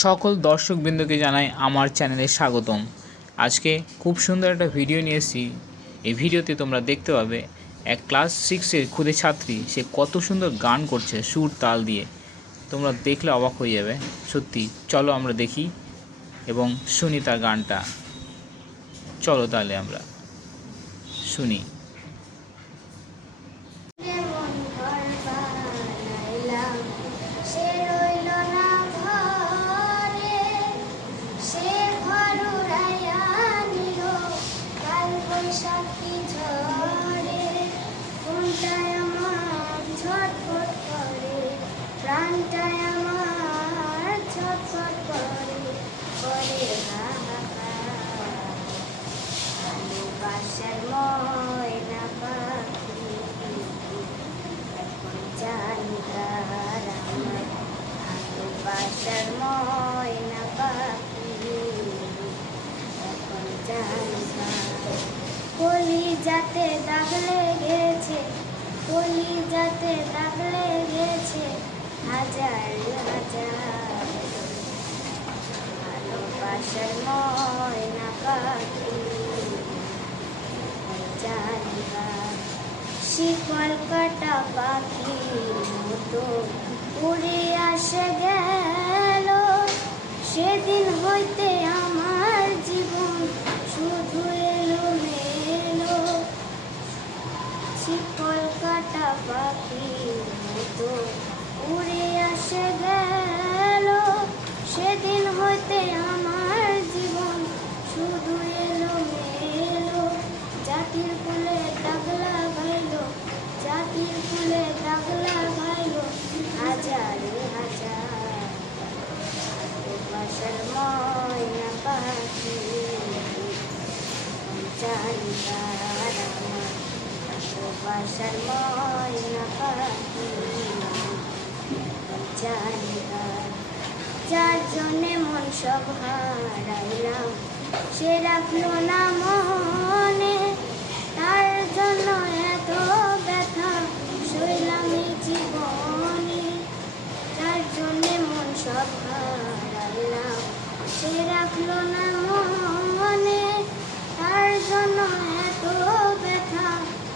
সকল দর্শকবৃন্দকে জানাই আমার চ্যানেলে স্বাগতম। আজকে খুব সুন্দর একটা ভিডিও নিয়ে এসেছি। এই ভিডিওতে তোমরা দেখতে পাবে এক ক্লাস 6-এর ক্ষুদে ছাত্রী সে কত সুন্দর গান করছে সুর তাল দিয়ে। তোমরা দেখলে অবাক হয়ে যাবে সত্যি। চলো আমরা দেখি এবং শুনি তার গানটা। চলো তাহলে আমরা শুনি। প্রাণটায় আমার ছটফট করে করে ভালোবাসার ময়না পাখি এখন জানি তার আমার ভালোবাসার ময়না পাখি এখন জানি কলি যাতে দাগ লেগেছে কলি যাতে দাগ লেগেছে হাজার হাজার ভালোবাসার ময়না পাখি জানিবা শিকল কাটা পাখির মতো উড়ে আসে গেল সেদিন হইতে আমার জীবন শুধু এলো মেলো শিকল কাটা পাখির মতো উড়ে আসে গেল সেদিন হইতে আমার জীবন শুধু এলো মেলো জাতির কুলে দাগ লাগাইল জাতির কুলে দাগ লাগাইল হাজারে হাজার ভালোবাসার ময়না পাখি জানিবার আমার ভালোবাসার ময়না পাখি জানিবার যার জন্যে মন সব হারাইলাম সে রাখলো না মনে তার জন্য এত ব্যথা সইলাম এই জীবনে তার জন্যে মন সব হারাইলাম সে রাখলো না মনে তার জন্য এত ব্যথা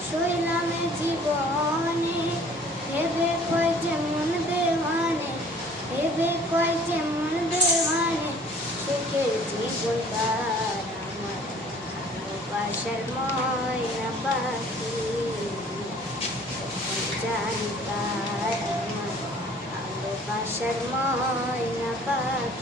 সইলাম এই জীবনে ভেবে কয় যে মন দেওয়ানে ভেবে কয় যে মন দেওয়ানে সুখের জীবন তার আমার ভালোবাসার ময়না পাখি জানি তার আমার ভালোবাসার ময়না পাখি